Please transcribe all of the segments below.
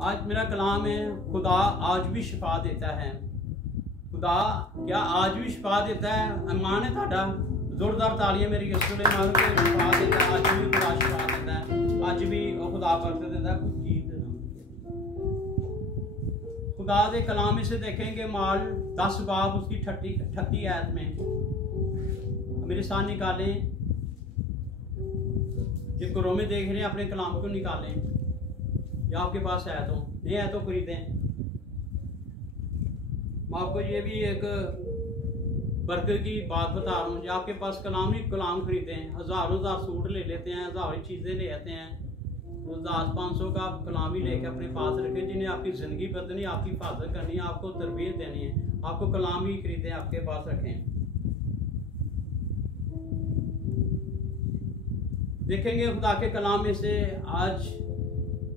आज मेरा कलाम है, खुदा आज भी शिफा देता है। खुदा क्या आज भी शिफा देता है? ईमान है थाड़ा? जोरदार तालियां मेरी यीशु ने मारो के शिफा देता है। आज भी खुदा शिफा देता है, आज भी खुदा बरकत देता है। कुछ चीज खुदा के कलाम से देखेंगे माल 10 बाब उसकी 38 आयत में मेरे साथ निकालें। जिनको रोमे देख रहे हैं अपने कलाम को निकालें, या आपके पास है तो नहीं है तो खरीदें। मैं आपको ये भी एक बरकत की बात बता रहा हूँ, जो आपके पास कलाम ही कलाम खरीदें। हज़ार सूट ले लेते हैं, हज़ारों चीज़ें ले आते हैं, 1000-500 का कलाम ही लेके अपने पास रखें। जिन्हें आपकी ज़िंदगी बदलनी, आपकी हिफाजत करनी है, आपको तरबियत देनी है, आपको कलाम ही खरीदें, आपके पास रखें। देखेंगे खुदा के कलाम में से आज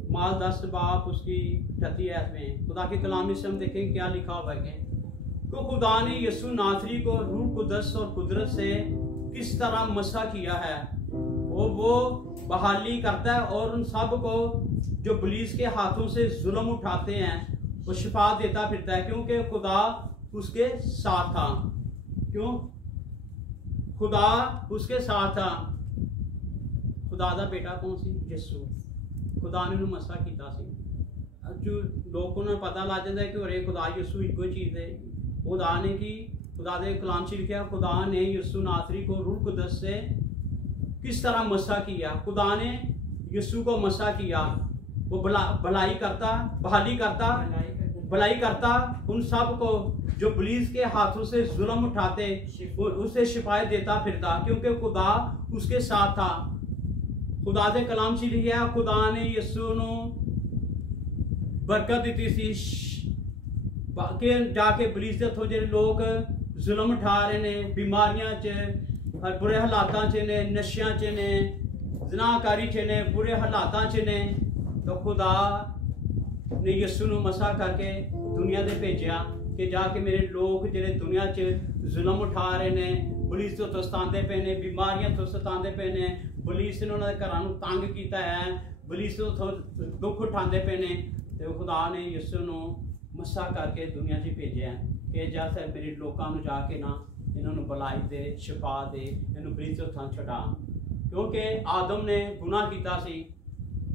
माल 10 बाब उसकी 38 आयत में खुदा के कलाम में से हम देखेंगे क्या लिखा हुआ है कि खुदा ने यीशु नासरी को रूह कुदस और कुदरत से किस तरह मसा किया है, और वो बहाली करता है और उन सब को जो पुलिस के हाथों से जुल्म उठाते हैं वो शिफा देता फिरता है, क्योंकि खुदा उसके साथ था। क्यों? खुदा उसके साथ था। खुदा का बेटा कौन सी? यीशु। खुदा ने मसा किया जो लोगों ने पता लग जाता है कि अरे खुदा यीशु एक ही चीज़ है। खुदा ने की खुदा के कलाम से लिखा, खुदा ने यीशु नासरी को रूह कुदस से किस तरह मसा किया। खुदा ने यीशु को मसा किया, वो भलाई करता, भलाई करता उन सब को जो पुलिस के हाथों से जुल्म उठाते, उसे शिफायत देता फिरता, क्योंकि खुदा उसके साथ था। खुदा के कलाम से लिखा, खुदा ने यीशु ਨੂੰ बरकत दी सी कि जाके पुलिस के हथों ਜਿਹੜੇ लोग जुल्म उठा रहे ने, बीमारियां च बुरे हालातां च ने, नशियां च ने, ज़नाकारी च ने, बुरे हालातां च ने, तो खुदा ने यीशु ਨੂੰ मसा करके दुनिया दे भेजा कि जाके मेरे लोग ਜਿਹੜੇ दुनिया च जुल्म उठा रहे ने, पुलिस तो सतांदे पे ने, बीमारियां तो सतांदे पे ने, पुलिस ने उन्होंने घरों तंग किया है, पुलिस तो दुख उठाते पे ने, तो खुदा ने यीशु ਨੂੰ मसा करके दुनिया च भेजा कि जैसे मेरे लोगों को जाके ना इन्होंने भलाई दे, शिफा दे, इन्होंने पुलिस तो थां छड़ा। क्योंकि आदम ने गुनाह किया सी,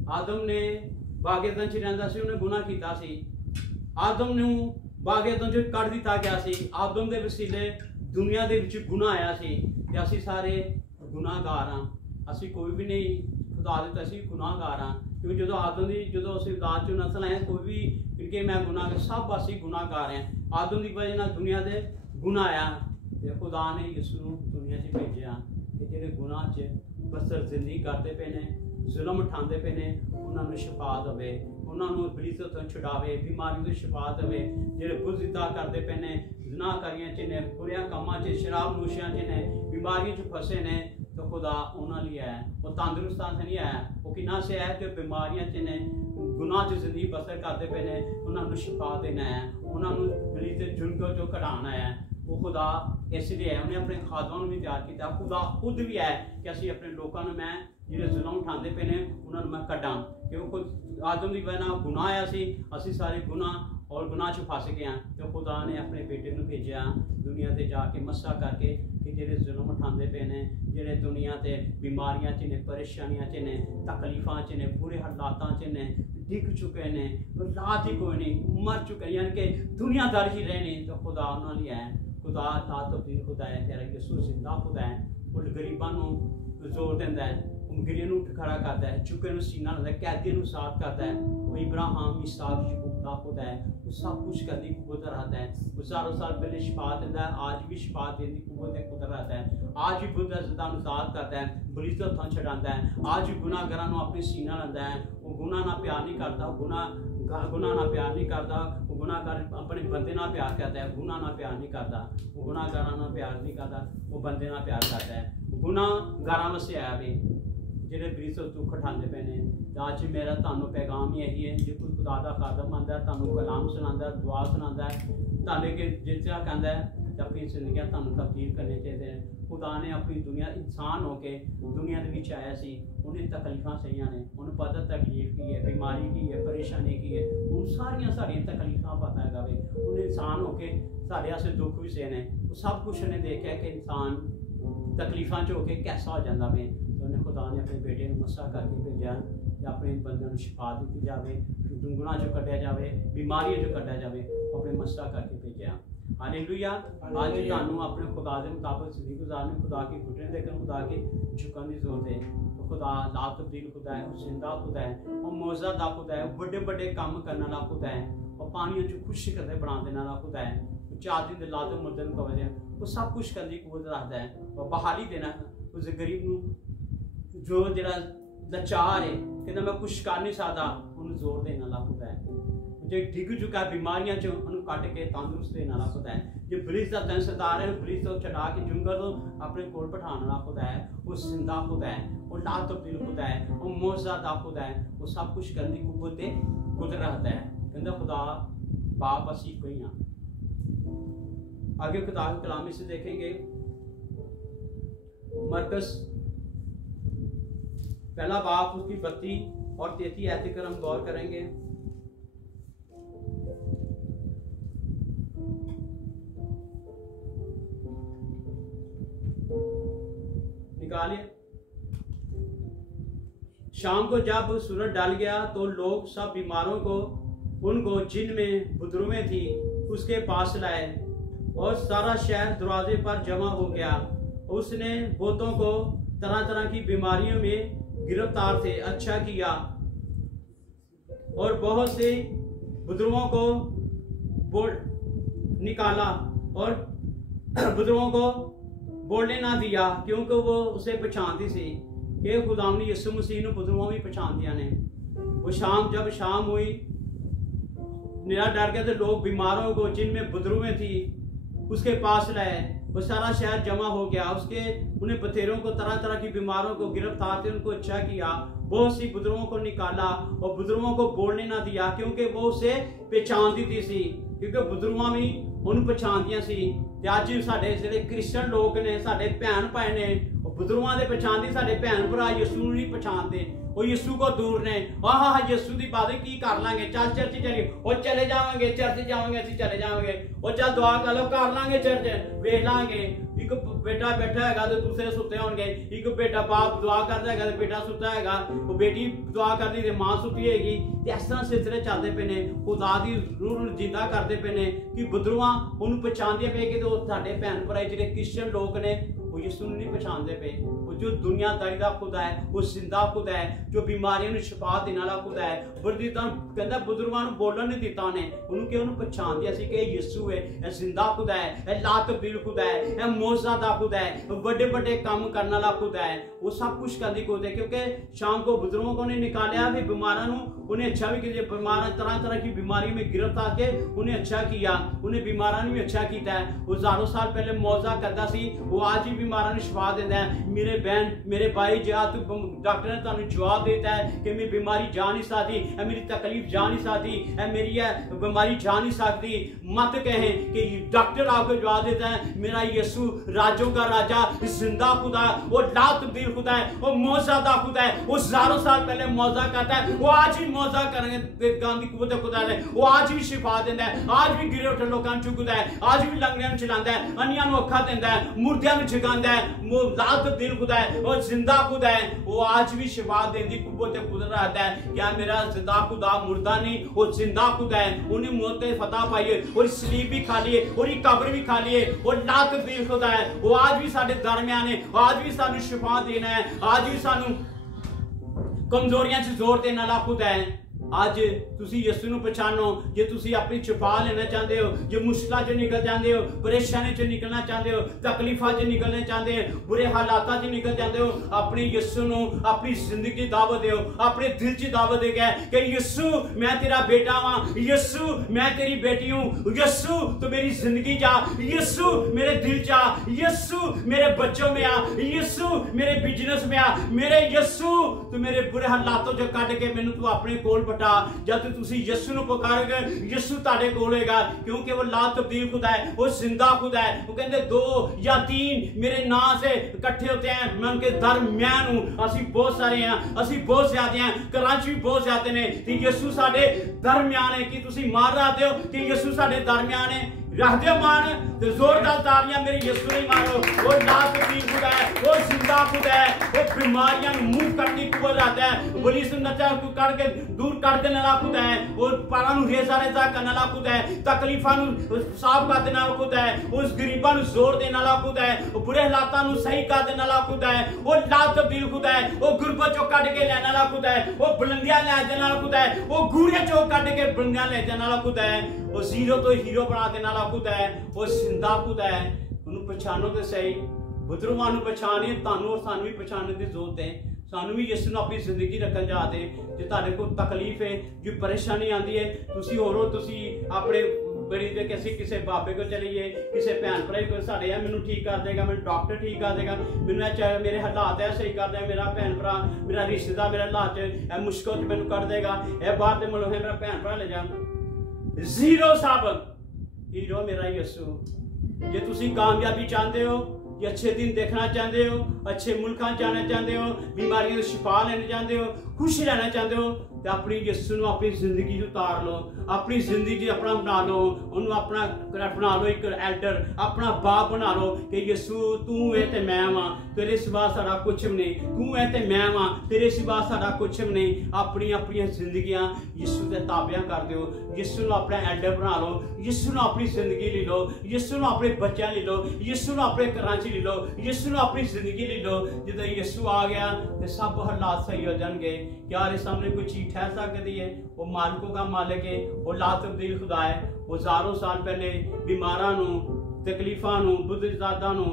आदम ने बागे च रहिंदा सी, उन्हें गुनाह किया सी, आदम नूं बागे च कढ़ दिता गया सी, आदम दे वसीले दुनिया दे विच गुनाह आया सी, ते असीं सारे गुनाहगार हाँ। असी कोई भी नहीं खुदा दे असी गुनाहगार हाँ, क्योंकि जो आदम की जो असी औलाद चो नस्ल आए कोई भी इनके मैं गुनाह सब असी गुनाहगार हैं। आदम की वजह दुनिया के गुनाह आया, खुदा ने यीशु दुनिया च भेजा कि जेडे गुनाह च बसर जिंदगी करते पे ने, जुल्म उठाते पे ने, उन्होंने शिफा दवे, उन्होंने पुलिस तो छुड़ावे, बीमारी तो शिफा दवे। जेडे बुज़दिदा करते पे ने, ज़नाकारियां च ने, बुरिया कामां च, शराब नोशियां च ने, बीमारियों च फसे ने, तो खुदा उन्होंने लिए है। वो तंदुरुस्तां से नहीं आया, वो किन्ना से है कि बीमारियां च ने, गुनाह च जिंदगी बसर करते पे ने, उन्होंने शिफा देना है, उन्होंने पुलिस जुल्म चो कढ़ाना है। वो खुदा इसलिए है, उन्हें अपने खादों भी तैयार किया। खुदा खुद भी है कि असी अपने लोगों में मैं जो जुल्म उठाते पे ने उन्होंने मैं कढ़ा, क्योंकि आदम की वजह गुनाह आया सी, असी सारे गुनाह और गुनाह च फस गए हैं। तो खुदा ने अपने बेटे को भेजा दुनिया से जाके मसा करके कि जेडे जुल्म उठाते पे ने, जेडे दुनिया से बीमारियां च ने, परेशानियां च ने, तकलीफां च ने, बुरे हालातां च ने, डिग चुके ने, रात ही कोई नहीं, मर चुके, यानी कि दुनियादारी ही रहने, तो खुदा उन्होंने लिया है। खुदा ता तब्दील खुदा है, तेरा यीशु जिंदा खुदा है। वो गरीबां नूं जोर देंदा है, गरीब नूं उठ खड़ा करता है, चुके नूं सीना लांदा है, कैदी नूं साथ करता है। वो इब्राहिम, इसहाक, याकूब दा खुदा है, वो सब कुछ करने की कुदरत रखता है। वो सालों साल पहले शिफा देता है, आज भी शिफा देने की कुदरत रखता है। आज भी बुद्ध आजाद करता है, पुलिस के हथों छड़ाता है, आज भी गुनाहगारां नूं अपनी सीना लांदा है। वो गुनाह ना प्यार नहीं करता, गुनाह ना प्यार नहीं करता, वो गुनाहगार अपने बंदे ना प्यार करता है, गुनाह ना प्यार नहीं करता, वो गुनाहगारां ना प्यार नहीं करता, वो बंदे ना प्यार करता है। गुनाहगारां में से आया भी जेडे पुलिस दुख उठाते पे ने। आज मेरा तुहानू पैगाम ही यही है, जो कोई खुदा का खादम आंदा है, तुहानू कलाम सुनांदा, दुआ सुनांदा है, तुहाडे के जिस कहता है अपनी जिंदगी तुहानू तब्दील करने चाहिए। खुदा ने अपनी दुनिया इंसान होकर दुनिया के आया सी, उन्हें तकलीफा सही ने, उन्हें पता तकलीफ की है, बीमारी की है, परेशानी की है, उन सारिया साड़ियाँ तकलीफा पता है वे, उन्हें इंसान होके साढ़े वास्ते दुख भी सहने, वो सब कुछ उन्हें देखा कि इंसान तकलीफा च होके कैसा हो जाता वे। तो उन्हें खुदा ने अपने बेटे को मसा करके भेजा कि अपने बंदे को शिफा दी जाए, दुंगुना चो कढ़िया जाए, बीमारियों चो कढ़िया जाए, अपने मसा करके भेजा। हालेलुया। आज तुहानू अपने खुदा के मुताबिक जिंदगी गुजारने, खुदा की घुटने देखने, खुदा के झुकने की जरूरत है। तो खुदा ला तब्दील खुदा है, वो जिंदा खुदा है, वो मौजूदा दा खुदा है, वो बड़े बड़े काम करने वाला खुदा है, वो पानियों चो खुश करके बना देने वाला खुदा है, वो 4 दिन के लाते मुर्दे को कवजे, वो सब कुछ करने की कुवत रखता है, वो बहाली देना उस गरीब को जो जरा लाचार है कहता मैं कुछ कर नहीं सकता, उन्हें जोर देने वाला खुदा है। जो डिग चुका बीमारियां चो उन्हें कट के तंदुरुस्त देने वाला खुदा है। जो पुलिस का तन सतार है, पुलिस तो चढ़ा के जुंगर तो अपने कोल बिठाने वाला खुदा है, वो जिंदा खुदा है, वो ला तब्दील खुदा है, वो मौजूदा खुदा है, वो सब कुछ करने की कुवत कुदरत रखता है। कहता खुदा बाप असी कोई हाँ। आगे किताब कलामी से देखेंगे मरकस पहला बाप उसकी 32 और 33 आयत पर हम गौर करेंगे। निकालिए। शाम को जब सूरज ढल गया तो लोग सब बीमारों को उनको जिनमें बुदरुमें थी उसके पास लाए और सारा शहर दरवाजे पर जमा हो गया। उसने बहुतों को तरह तरह की बीमारियों में गिरफ्तार थे अच्छा किया और बहुत से बुजुर्गों को निकाला और बुजुर्गों को बोलने ना दिया, क्योंकि वो उसे पहचानती सी कि खुदावंद यीशु मसीह ने बुजुर्गों भी पहचान दिया ने। वो जब शाम हुई निरा डर गया तो लोग बीमारों को जिनमें बुजुर्गें थी उसके पास लाए, वो सारा शहर जमा हो गया। उसके उन्हें बथेरों को तरह तरह की बीमारों को गिरफ्तार थे उनको अच्छा किया, बहुत सी बुजुर्गों को निकाला और बुजुर्गों को बोलने ना दिया, क्योंकि वो उसे पहचानती थी सी, क्योंकि बुजुर्गों भी उन्हें पहचानदियां सी। अज साडे जिहड़े क्रिश्चियन लोग ने, साडे भैन भाई ने, बुजुर्गों के पहचानते, साडे भैन भरा यीशु नहीं पहचानते, वो यीशु को दूर ने। आह यीशु की बात की कर लांगे, चल चर्च चलिए, और चले जावांगे चर्च जावांगे, असं चले जावांगे, और चल दुआ कर लो कर लांगे चर्च वेख लांगे। एक बेटा बैठा है तो दूसरे सुते होंगे, एक बेटा बाप दुआ करता है तो बेटा सुता है, वो बेटी दुआ करती तो मां सुती हैगी। इस तरह सिलसिले चलते पे ने, खुदा दी रूह नूं जिंदा करते पे ने कि बुजुर्गां उन्होंने पहचानते पे कि तो साडे भैन भरा जिहड़े क्रिश्चियन लोग ने वो यीशु नहीं पहचानते पे। वो जो दुनियादारी का खुदा है, वो जिंदा खुदा है, जो बीमारियों में शिफा देने वाला खुदा है। कहता बुजुर्गों को बोलन नहीं दिता उन्हें पहचान दिया कि यीशु है, यह जिंदा खुदा है, यह ला तब्दील खुदा है, यह मौजूदा खुदा है, बड़े बड़े काम करने वाला खुदा है। वो सब कुछ करने को है, क्योंकि शाम को बुजुर्गों को निकाला भी बीमारों उन्हें अच्छा भी किया, बीमार तरह तरह की बीमारी में गिरफ्तार के उन्हें अच्छा किया, उन्हें बीमारों ने भी अच्छा किया है। वो हजारों साल पहले मौजा करता सी, वो आज भी बीमारों ने शिफा देता है। मेरे बहन मेरे भाई जा तू डॉक्टर ने तुहानू जवाब देता है कि मेरी बीमारी जा नहीं सकती, मेरी तकलीफ जा नहीं सकती, मेरी बीमारी जा नहीं सकती, मत कहें कि डॉक्टर आपको जवाब देता है मेरा यीशु राजों का राजा, जिंदा खुदा, वो ला तब्दील खुदा है, वो मौजूदा खुदा है, वो हजारों साल पहले मौजा करता है, वो आज भी मौजा करने गांधी कुवत खुदा है, वो आज भी शिफा देता है, आज भी गिरे उठे लोगों को चुकता है, आज भी लंगड़ियां चलाता है, अन्नियां को अखा देता है, मुर्दियां को जगाता है, वो ला तब्दील खुदा है, वो जिंदा खुदा है, वो आज भी शिफा देने की कुवत कुदरत रहता है। क्या मेरा जिंदा खुदा मुर्दा नहीं, वो जिंदा खुदा है, उन्हें मौत पे फतह पाई है और सलीब भी खा लिए और कब्र भी खा लिए, वो ला तब्दील खुदा है, वो आज भी साडे दरमियान है, आज भी सानू शिफा देना है, आज भी सानू कमजोरियां च जोर देने वाला खुदा है। आज तुसी यीशु नूं पहचानो, जे तुसी अपनी छुपा लेना चाहते हो, जे मुश्किलों च निकल जाते हो, परेशानी च निकलना चाहते हो, तकलीफा च निकलना चाहते हो, बुरे हालात च निकल जाते हो, अपनी यीशु नूं अपनी जिंदगी की दावत दो, अपने दिल च दावत दे गए कि यीशु मैं तेरा बेटा हां, यीशु मैं तेरी बेटी हूं, यीशु तू मेरी जिंदगी जा, यीशु मेरे दिल जा, यीशु मेरे बच्चों में आ, यीशु मेरे बिजनेस में आ, मेरे यीशु तू मेरे बुरे हालातों च कट के मैनू तू अपने कोल ਵੱਡਾ। जब तुसी यीशु ਨੂੰ ਪੁਕਾਰੋਗੇ यीशु ਤੁਹਾਡੇ ਕੋਲ ਹੋਏਗਾ, क्योंकि वो ला तब्दील खुदा है, वो जिंदा खुदा है। वो कहते 2 या 3 मेरे नाम से इकट्ठे होते हैं मैं उनके दरम्यान हूं। ਅਸੀਂ बहुत सारे हैं, ਅਸੀਂ बहुत ज्यादा हैं, कराची भी बहुत ज्यादा ने कि यीशु ਸਾਡੇ दरम्यान है। कि तुसी मार रहे हो कि यीशु ਸਾਡੇ दरम्यान है? रख दो मान तो जोरदार तालियां मेरे यीशु नहीं मारो। वो ला तब्दील खुदा है, वो जिंदा खुदा है, वो बीमारियां मूव करने की कुवत रखता है। पुलिस नचा करके दूर कर देने वाला खुदा है। वो पारा नु रेजा रेजा करने वाला खुदा है। तकलीफां नु साफ कर देने वाला खुदा है। उस गरीबां नु जोर देने वाला खुदा है। वो बुरे हालातां नु सही कर देने वाला खुदा है। वो ला तब्दील खुदा है। वो गुरबत चो कट के लेने वाला खुदा है। वो बुलंदियां ले जाने वाला खुदा है। वो गूढ़े चो कट के बुलंदियां ले जाने वाला खुदा है। वो जीरो तो हीरो बना देने वाला खुदा है। वो जिंदा खुदा है। उन्हें पहचानो तो सही। बुजुर्गों को पहचानिए, तानू और सानू भी पहचानने की जरूरत है। सानू भी यीशु ने अपनी जिंदगी रखना चाहते। जो तुहाडे कोल तकलीफ है, जो परेशानी आती है, तुसी होरो तुसी अपने बड़ी दे किसी बाबे को चलीए, किसी भैन भरा को साढ़े है मैनू ठीक कर देगा, मैंने डॉक्टर ठीक कर देगा, मैंने मेरे हालात है सही कर देगा, मेरा भैन भरा मेरा रिश्तेदार मेरे हालात च मुश्किल च मैनू कर देगा, यह बाहर के मुल्क है मेरा भैन भरा ले जा। जीरो साबन हीरो मेरा यीशु। जे तुसी कामयाबी चाहते हो, ये अच्छे दिन देखना चाहते हो, अच्छे मुल्क जाना चाहते हो, बीमारियों से शिफा लेना चाहते हो, खुश रहना चाहते हो, तो अपनी यीशु नूं अपनी जिंदगी उतार लो, अपनी जिंदगी अपना बना लो, उन्होंने अपना बना लो एक एल्डर, अपना बाप बना लो कि यीशु तू है ते मैं वां, तेरे सिवा साडा कुछ भी नहीं, तू है ते मैं वां, तेरे सिवा साडा कुछ भी नहीं। अपनी अपनी जिंदगियां यीशु दे ताबिया कर दिओ, यीशु नूं अपना एल्डर बना लो, यीशु नूं अपनी जिंदगी ले लो, यीशु नूं अपने बच्चे ले लो, यीशु नूं अपने घरां च ले लो, यीशु नूं अपनी जिंदगी ले लो। जदों यीशु आ गया तो सब हालात सही हो जाएंगे। क्या हमारे सामने कोई चीज ठहर सकती है? वो मालिकों का मालिक है, वो ला तब्दील खुदा है। वो हज़ारों साल पहले बीमारां नूं, तकलीफां नूं, बुजुर्गां नूं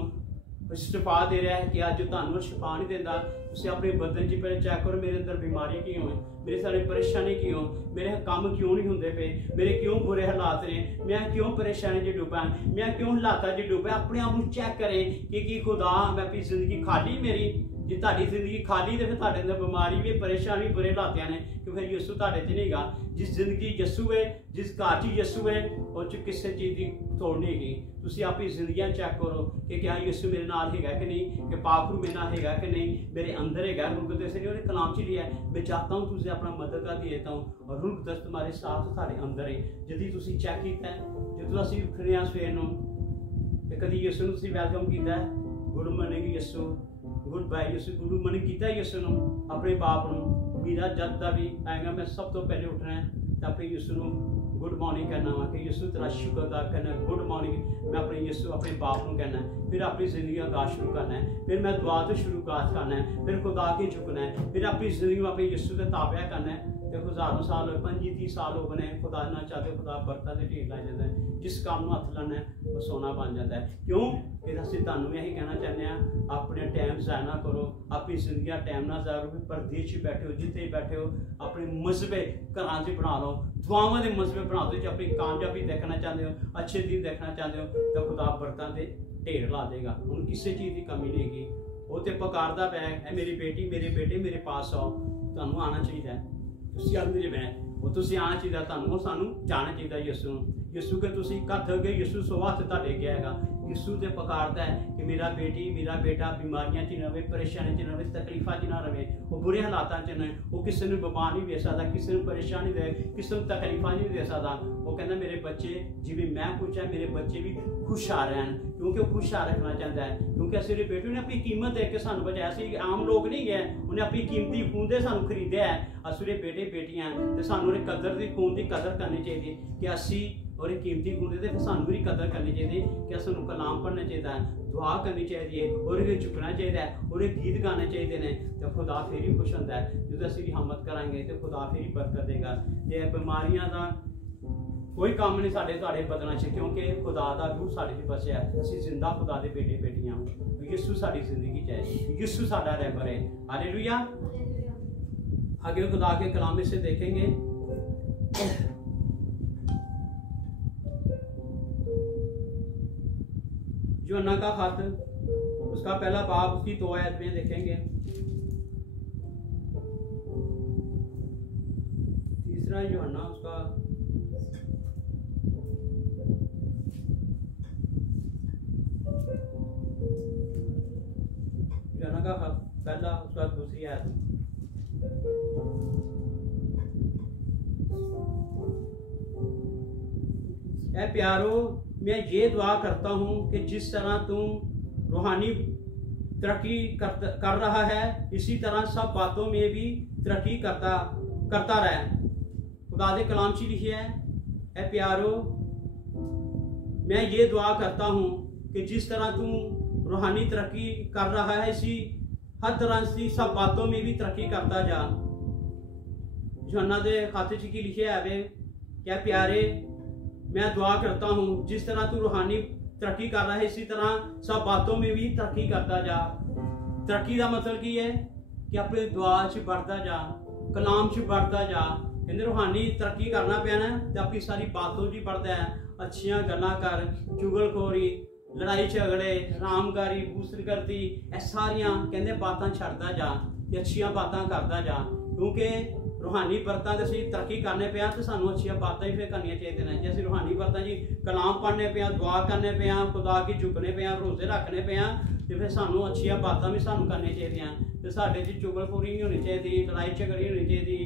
शिफा दे रहा है कि अज तुहानूं शिफा नहीं देंदा। तुसीं अपने बदन च पहले चेक करो, मेरे अंदर बीमारी क्यों है, मेरे सारे परेशानी क्यों, मेरे काम क्यों नहीं होंदे पे, मेरे क्यों बुरे हालात ने, मैं क्यों परेशानी च डुबा, मैं क्यों हालात च डुबा। अपने आप को चेक करें कि खुदा मैं अपनी जिंदगी खाली मेरी, जे तुहाडी जिंदगी खाली तो फिर तुहाडे अंदर बीमारी भी परेशानी बुरे हालात ने, कि फिर यीशु तुहाडे च नहीं गा। जिस जिंदगी यीशु है, जिस घर च यीशु है, उस च किसी चीज़ की तोड़ नहीं हैगी। तुसीं अपनी जिंदगियां चेक करो कि क्या यीशु मेरे नाल हैगा कि नहीं, कि पाखरू मेरे नाल हैगा कि नहीं, मेरे अंदर हैगा। रूह कुदस ने उन्हें कलाम च लिया है, मैं चाहता हूँ तुझे अपना मदद का देता हूँ और रूह कुदस तुम्हारे साथ तुम्हारे अंदर है। यदि तुसीं चेक किया है, जो असीं उठने हैं सवेर नूं ते कदी यीशु नूं तुसीं वेलकम किया है, गुड मॉर्निंग यीशु, गुड बाय यीशु, गुड मॉर्निंग किया यीशु नूं अपने बाप नूं। मेरा जद का भी आएगा, मैं सब तो पहले उठना है तो अपने यीशु नूं गुड मॉर्निंग कहना वा कि यीशु तेरा शुक्र अदा करना, गुड मॉर्निंग मैं अपने यीशु अपने बाप को कहना है। फिर अपनी जिंदगी का आगाज शुरू करना है, फिर मैं दुआ तो शुरू करना है, फिर खुदा के झुकना है, फिर अपनी जिंदगी में अपने यीशु के ताबिया करना है। देखो हज़ारों साल 25-30 साल हो गए, खुदा ना चाहते खुदा बरकत के ढेर ला जाता है। जिस काम में हथ लाना है वो सोना बन जाता है। क्यों? फिर असं तुहानूं यही कहना चाहते हैं, अपने टाइम ज़ाया ना करो, अपनी जिंदगी का टाइम ना ज़ाया करो। परदेश ही बैठे हो, जिथे ही बैठे हो, अपने मजहबे घर से बना लो, दुआवां के मजहबे बना दो। जो अपनी कामयाबी देखना चाहते हो, अच्छे दिन देखना चाहते हो, तो खुदा बरकत के ढेर ला देगा। हुण किसी चीज़ की कमी नहीं हैगी। वो तो पुकारदा पिया है, मेरी बेटी मेरे बेटे मेरे पास आओ। तुहानूं आना चाहिए, तुसीं आंदे मैं वो तुसीं आना चाहिए, तुहानूं सानूं जाना चाहिए। यीशु के तुसीं हथ अगे यीशु 100 हथ तुहाडे अगे हैगा। यीशु ते पुकारदा है कि मेरा बेटी मेरा बेटा बीमारियां च ना रहे, परेशानी च ना रहे, तकलीफां च ना रहे, वो बुरे हालातां च ना, वो किसी ने बीमार नहीं दे सकता, किसी ने परेशानी दे, किसी ने तकलीफां नहीं दे सकता। वो कहता मेरे बच्चे जिवें मैं खुश है, मेरे बच्चे भी खुशहाल रहन, क्योंकि वो खुशहाल रखना चाहता है। क्योंकि असली बेटे ने अपनी कीमत दे के सानूं बचाया सी, आम लोग नहीं गए, उन्हें अपनी कीमती खून दे सानूं खरीदया है। असली बेटे बेटियां तो सानूं उहदी कदर दी खून की कदर करनी चाहिए कि असी और कीमती खून दे फिर सानूं भी कदर करनी चाहिए कि सानूं कलाम पढ़ना चाहिए, दुआ करनी चाहिए, और झुकना चाहिए, और गीत गाने चाहिए ने। तो खुदा फिर ही खुश होता है। जो असीं हिम्मत करांगे तो खुदा फिर ही बरकत देगा। ते बीमारियां का कोई काम नहीं साढ़े तुहाडे बदलना चाहिए, क्योंकि खुदा का रूह साढ़े च बसिया है। असीं जिंदा खुदा के बेटे बेटियां हां। यीशु साडी जिंदगी च है, यीशु साडा रहबर है। हालेलुया। आगे खुदा के कलाम से देखेंगे, यूहन्ना का खत उसका पहला बाब उसकी 2 आयत में देखेंगे, दूसरा यूहन्ना उसका यूहन्ना का पहला उसका दूसरी आयत। ऐ प्यारो, मैं ये दुआ करता हूँ कि जिस तरह तुम रूहानी तरक्की कर रहा है, इसी तरह सब बातों में भी तरक्की करता रहे। खुदा दे कलाम च लिखी है, ऐ प्यारो, मैं ये दुआ करता हूँ कि जिस तरह तुम रूहानी तरक्की कर रहा है, इसी हर तरह से सब बातों में भी तरक्की करता जा। यूहन्ना दे खाते च की लिखी है वे, क्या प्यारे, मैं दुआ करता हूँ जिस तरह तू रूहानी तरक्की कर रहा है, इसी तरह सब बातों में भी तरक्की करता जा। तरक्की का मतलब की है कि अपने दुआ च बढ़ता जा, कलाम च बढ़ता जा। कहते रूहानी तरक्की करना पिया ना तो अपनी सारी बातों च बढ़ता है। अच्छियां गल्लां कर, चुगलखोरी, लड़ाई झगड़े, रामकारी, बूसरगर्दी, ये सारियां कहते बातां छड्डदा जा ते अच्छियां बातां करदा जा। क्योंकि रूहानी बरतां ते असीं तरक्की करने पे तो सानू अच्छियां बातां ही फिर करनियां चाहिए ने। जे असीं रूहानी बरतां जी कलाम पढ़ने पे, दुआ करने पे, खुदा की झुकने पे, रोजे रखने पे तो फिर सानू अच्छियां बातां भी सानू करनी चाहिए। तो साडे च चुगलखोरी नहीं होनी चाहिए, लड़ाई झगड़ी होनी चाहिए,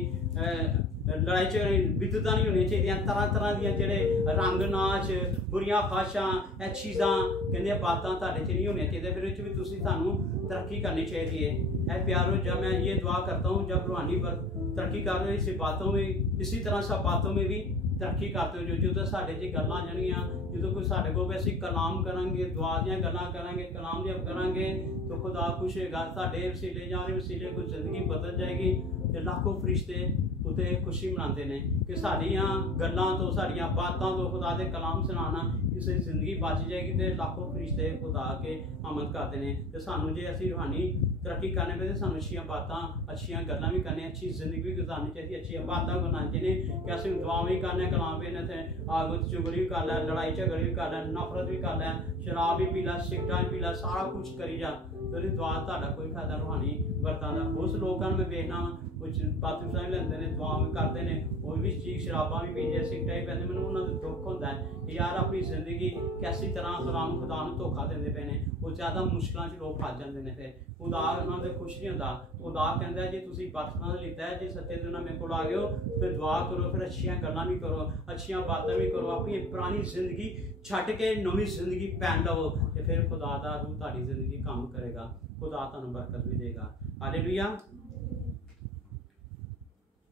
लड़ाई झगड़ी विद्वता नहीं होनी चाहिए। तरह तरह दियां जेहड़े रंग नाच, बुरियां ख्वाहिशां, ये चीज़ां कहंदे बातां तुहाडे च नहीं होनी चाहिए। फिर इस भी तुसीं सानू तरक्की करनी चाहिए। ऐ प्यारो, जब मैं ये दुआ करता हूँ, जब रूहानी तरक्की कर रहे हो इसी बातों में, इसी तरह सब बातों में भी तरक्की करते हो। जो तो साढ़े च गल्लां जानियां, जो कोई साढ़े को वैसे कलाम करांगे, दुआ दियां गल्लां करांगे, कलाम दियां करांगे तो खुदा खुश होगा। साढ़े वसीले जां दे वसीले कोई जिंदगी बदल जाएगी तो लाखों फरिश्ते उत्ते खुशी मनाते हैं कि साड़ियाँ गल्लां तो, साड़ियाँ बातों तो, खुदा दे कलाम सुनाना किसी जिंदगी बच जाएगी तो लाखों फरिश्ते खुदा के आमद करते हैं। तो सानू जे असीं रूहानी तरक्की करने पे सानू अच्छियां बातां, अच्छियां गल्लां भी करने, अच्छी जिंदगी भी गुजारनी चाहिए, अच्छियां बातां करनी चाहिए कि असीं दुआ भी करने, कलाम भी ने, आग चुगली भी कर लै, लड़ाई झगड़ी भी कर लै, नफरत भी कर लै, शराब भी पी लै, सिगरटां भी पी लै, सारा कुछ करी जा तो दुआ तुहाडा कोई फायदा रूहानी बरतां दा। उस लोकां मैं वेखना कुछ बातूं लेंदे ने, दुआ भी करते हैं, वो भी चीज शराबां भी पींदे, सिगरटां भी पींदे। मैनूं उन्हां दा दुख होंदा है कि यार अपनी जिंदगी कैसी तरह कलाम खुदा नूं धोखा देंदे पे ने। वो ज़्यादा मुश्किलों च लोग फस जाते हैं। फिर खुदा उन्होंने खुश नहीं होता। खुदा कहता है जे तुसीं बचपन लिता है, जे सच्चे दिल नाल मेरे कोल आ गए हो फिर दुआ करो, फिर अच्छियां गल्लां भी करो, अच्छियां बातें भी करो, अपनी पुरानी जिंदगी छड्ड के नवीं जिंदगी पहन लो तो फिर खुदा दा रूह तुहाडी जिंदगी काम करेगा, खुदा तुहानूं बरकत भी देगा। हालेलुया।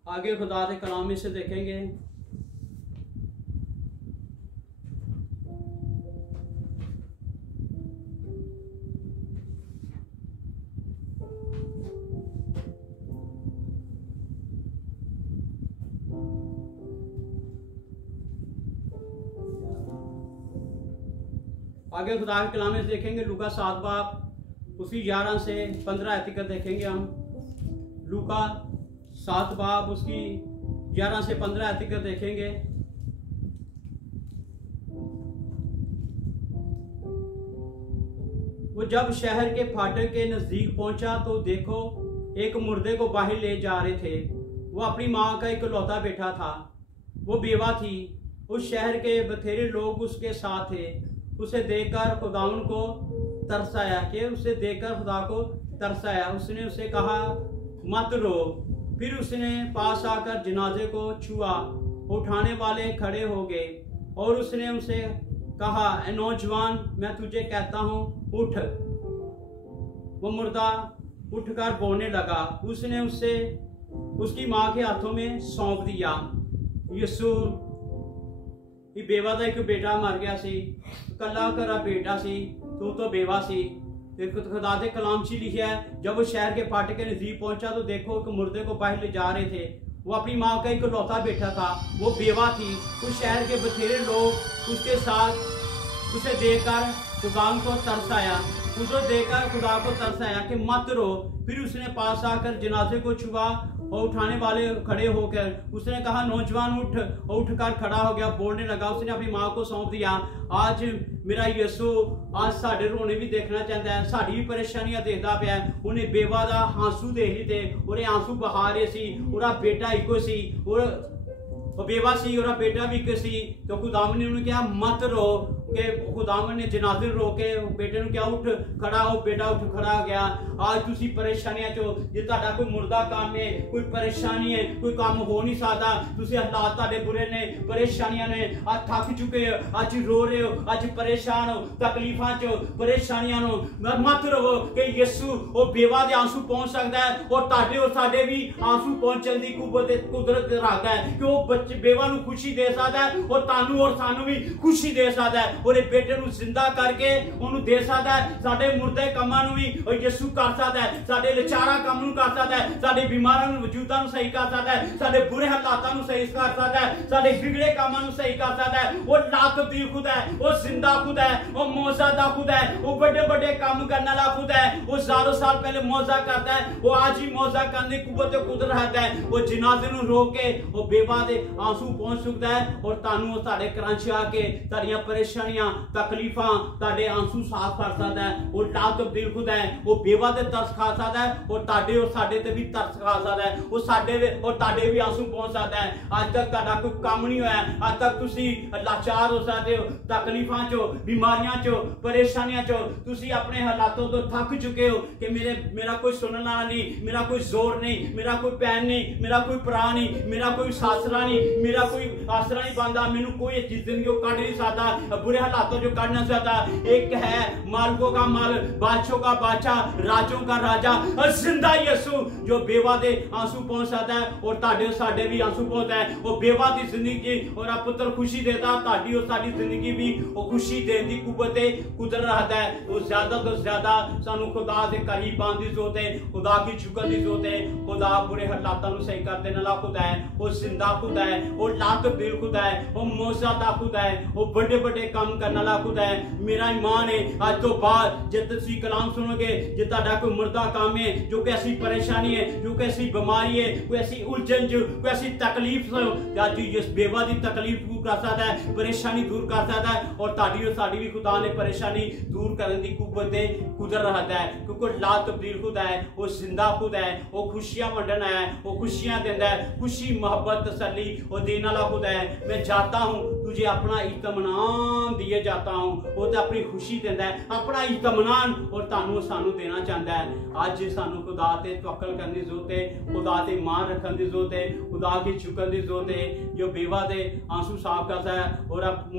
आगे खुदा के कलाम में से देखेंगे, आगे खुदा के कलाम में देखेंगे लूका 7 बाब उसकी 11 से 15 आयत तक देखेंगे हम। लूका 7 बाब उसकी 11 से 15 आयत तक देखेंगे। वो जब शहर के फाटक के नजदीक पहुंचा तो देखो एक मुर्दे को बाहर ले जा रहे थे। वो अपनी माँ का इकलौता बेटा था, वो बेवा थी। उस शहर के बथेरे लोग उसके साथ थे। उसे देखकर खुदावन को तरस आया, कि उसे देखकर खुदा को तरस आया। उसने उसे कहा मत रो। फिर उसने पास आकर जनाजे को छुआ। उठाने वाले खड़े हो गए और उसने उसे कहा, ए नौजवान, मैं तुझे कहता हूँ उठ। वो मुर्दा उठकर बोलने लगा। उसने उसे उसकी माँ के हाथों में सौंप दिया। यीशु बेवा का एक बेटा मर गया सी, कला घरा बेटा सी, तो बेवा सी। खुदा के कलाम च लिखा है, जब वो शहर के फाटक के नजदीक पहुंचा तो देखो एक मुर्दे को बाहर ले जा रहे थे। वो अपनी माँ का इकलौता बेटा था, वो बेवा थी। उस शहर के बथेरे लोग उसके साथ। उसे देखकर खुदा को तरस आया, उसे देखकर खुदा को तरस आया कि मत रो। फिर उसने पास आकर जनाजे को छुआ और उठाने वाले खड़े होकर उसने कहा, नौजवान उठ। और उठकर खड़ा हो गया, बोलने लगा। उसने अपनी माँ को सौंप दिया। आज मेरा यीशु आज साढ़े रोने भी देखना चाहता है, साड़ी भी परेशानियां देखता पाया। उन्हें बेवा का आंसू देख ली थे, और आंसू बहा रहे सी। और बेटा इको सी, और वो बेवा सी और बेटा भी एक सी। तो खुदावन ने उन्हें कहा मत रो, के खुदावन ने जनाजे रो के बेटे ने क्या उठ खड़ा हो, बेटा उठ खड़ा हो गया। आज तुसी परेशानियां चो जे तुहाडा कोई मुर्दा काम है, कोई परेशानी है, कोई काम हो नहीं सकता, तुसी हालात तुहाडे बुरे ने, परेशानियां ने, आज थक चुके हो, आज रो रहे हो, आज परेशान हो, तकलीफां चो परेशानियां नो मत रहो कि यीशु वो बेवा दे आंसू पहुंच सकता है और तुहाडे और साडे भी आंसू पहुंचण दी कुदरत रखता है कि वो बच्चे बेवा नू खुशी दे सकता है और तानू और सानू भी खुशी दे सकता है और बेटे नू जिंदा करके उन्होंने दे सकता है। साडे मुर्दे कामां नू भी यीशु कर सकता है, साडे लचारा काम नू कर सकता है, साडे बीमारां नू वजूदां नू सही कर सकता है, साडे बुरे हालातां नू सही कर सकता है, साडे बिगड़े कामां नू सही कर सकता है। वो ला तब्दील खुद है, वो जिंदा खुद है, वो मौजा दा खुद है, वो बड़े बड़े काम करने वाला खुद है। वो हजारों साल पहले मौजा करता है, वो आज ही मौजा करने की कुदरत है। वो जनाजे नू रो के वो बेवा दे आंसू पहुंच सकता है और तानू साडे करांचे आके ताड़ियां परेशानियां तकलीफां ताड़े आंसू साफ कर सकता है। वो ला तब्दील खुद है, वो बेवा दे तरस खा सकता है और ताड़े और साडे ते भी तरस खा सकता है। वो साडे और ताड़े भी आंसू पहुंच सकता है। आज तक ताड़ा कोई काम नहीं होया, आज तक तुसी लाचार हो सकते हो, तकलीफां चो, बीमारियां चो, परेशानियां चो, तुसी अपने हालातों तो थक चुके हो कि मेरा कोई सुनने वाला नहीं, मेरा कोई जोर नहीं, मेरा कोई भैन नहीं, मेरा कोई भरा नहीं, मेरा कोई सासरा नहीं, मेरा कोई आसरा नहीं बनता, मैनू कोई जिंदगी को काट नहीं सकता, बुरे हालातों जो काट नहीं सकता। एक है मालिकों का माल, बादशाहों का बादशाह, राजों का राजा और जिंदा यीशु जो बेवा दे आंसू पहुंच सकता है और ताड़े साडे भी आंसू पहुंचता है। वो बेवा दी जिंदगी और आप पुत्र खुशी देता, ताड़ी और साडी जिंदगी भी वो खुशी देने की कुदरत रहता है। वो ज्यादा तो ज्यादा सानू खुदा दे करीब आने की जरूरत है, खुदा की झुकन की जरूरत है। खुदा बुरे हालातों को सही कर देने वाला खुदा है, वो जिंदा खुदा है, वो ला तब्दील खुदा है, वो मौजा दा खुदा है, वो बड़े बड़े काम करने वाला खुदा है। मेरा ईमान है आज तो बाद जब तुसी कलाम सुनोगे, जे तुहाडा कोई मुर्दा काम है, जो कैसी परेशानी है, जो कैसी बीमारी है, कोई ऐसी उलझन जो कोई ऐसी तकलीफ आज जिस बेवा दी तकलीफ दूर कर सकता है, परेशानी दूर कर सकता है और ताड़ी और साड़ी भी खुदा ने परेशानी दूर करने की कुदरत रहता है। क्योंकि ला तब्दील खुदा है, वो जिंदा खुदा है, वो खुशियां वंडन है, वो खुशियां देता है, खुशी मोहब्बत तसल्ली वो देने वाला खुदा है। मैं जाता हूँ तुझे अपना इत्मीनान दिए जाता हूँ, वो तो अपनी खुशी देता है, अपना इत्मीनान और तानू सानू देना चाहता है। आज सानू खुदा ते तवक्कल करने की जरूरत है, खुदा ते मान रखने की जरूरत है, खुदा की झुकन की जरूरत है। जो बेवा दे आंसू साफ करता है और अब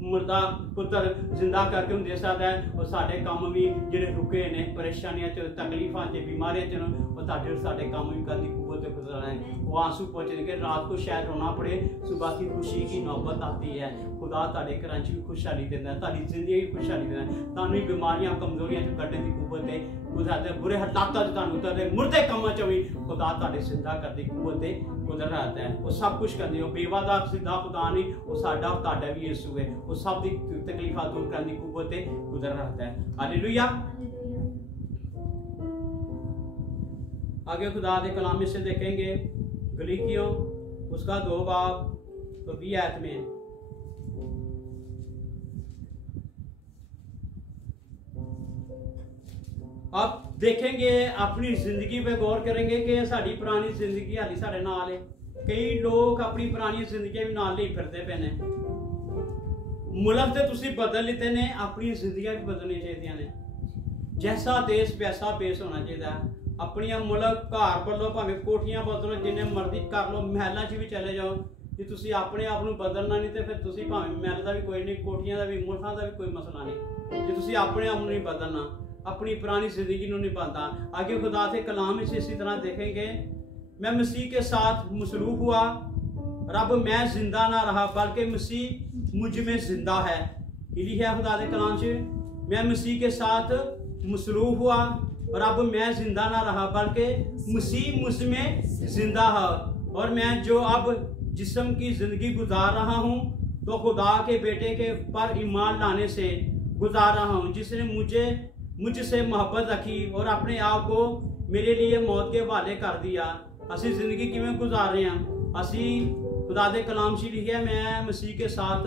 मुर्दा पुत्र जिंदा करके उन्हें दे सकता है और साडे काम भी जिहड़े रुके ने परेशानियां च तकलीफां च बीमारियां च वो ताडे और साडे काम भी करने की कुव्वत खुदा है। वो आंसू पहुंचने के रात को शायद रोना पड़े, सुबह की खुशी की नौबत आती है। खुदा ताड़े घरां च भी खुशहाली देता है, ताड़ी जिंदगी भी खुशहाली देता है, तानू बीमारियां कमजोरियां च कड्ढने की कुव्वत है। खुदा दे बुरे हालातां च तानू उतरदे मुर्दे कामां च भी खुदा ताड़े जिंदा करने की कुव्वत है, कुदरत रहता है। वो सब कुछ करदे हो, बेवा दा सीधा खुदा नहीं, वो साडा ताड़ा भी यीशु है, वो सब दी तकलीफां दूर करने की कुव्वत है, कुदरत रहता है। हालेलुया। आगे खुदा के कलाम से देखेंगे गलीकियों उसका 2 बाब तो 20 आयत में अब देखेंगे, अपनी जिंदगी पे गौर करेंगे कि साड़ी पुरानी जिंदगी हाली साडे नाल है। कई लोग अपनी पुरानी जिंदगी भी नाल नहीं फिरते पे ने। मुल्क ते तुसी बदल लेते ने, अपनी जिंदगी भी बदलनी चाहिए ने। जैसा देश वैसा बेस होना चाहिए। अपनी मुल्क घर बदलो, भावें कोठियां बदलो, जिन्हें मर्जी कर लो, महलों च भी चले जाओ। जे तुसी अपने आप को बदलना नहीं तो फिर तुसी भावें महल का भी कोई नहीं, कोठियां का भी, मुल्कों का भी कोई मसला नहीं। जे तुसी अपने आप नहीं बदलना, अपनी पुरानी जिंदगी को नहीं पाता। आगे खुदा के कलाम से इसी तरह देखेंगे, मैं मसीह के साथ मसरूफ हुआ, रब मैं जिंदा ना रहा बल्कि मसीह मुझ में जिंदा है। ये लिखा है खुदा के कलाम से, मैं मसीह के साथ मसरूफ हुआ और अब मैं जिंदा ना रहा बल्कि मसीह मुझ में जिंदा है। और मैं जो अब जिस्म की जिंदगी गुजार रहा हूँ तो खुदा के बेटे के पर ईमान लाने से गुजार रहा हूँ, जिसने मुझसे मोहब्बत रखी और अपने आप को मेरे लिए मौत के हवाले कर दिया। असी जिंदगी किवें गुजार रहे हैं? असी खुदा दे कलाम च लिखिया, मैं मसीह के साथ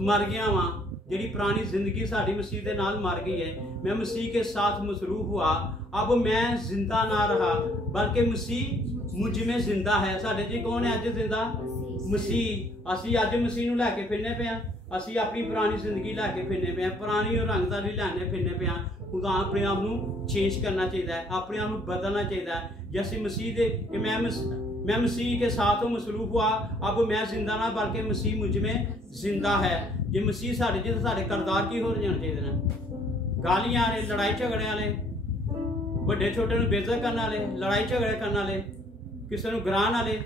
मर गया वहाँ। जी पुरानी जिंदगी साड़ी मसीह के नाल मर गई है। मैं मसीह के साथ मसरूफ हुआ, अब मैं जिंदा ना रहा बल्कि मसीह मुझ में जिंदा है। साडे जी कौन है अज जिंदा? मसीह असी अज मसीह नूं लैके फिरने पे असी अपनी पुरानी जिंदगी लैके फिरने पे पुरानी रंगदारी लैने फिरने पे खुदा अपने आप नूं चेंज करना चाहिए है, अपने आप नूं बदलना चाहिए है। जैसे मसीह दे कि मैं मसीह के साथ मसरूफ हुआ, अब मैं जिंदा ना बल्कि मसीह मुझ में जिंदा है। जे मसीह साढ़े च साढ़े करदार की हो जाने चाहिए ने, गालियां वाले, लड़ाई झगड़े वाले, बड़े छोटे नूं बेइज्जत करने वाले, लड़ाई झगड़े करने वाले, किसी नूं गिराण वाले,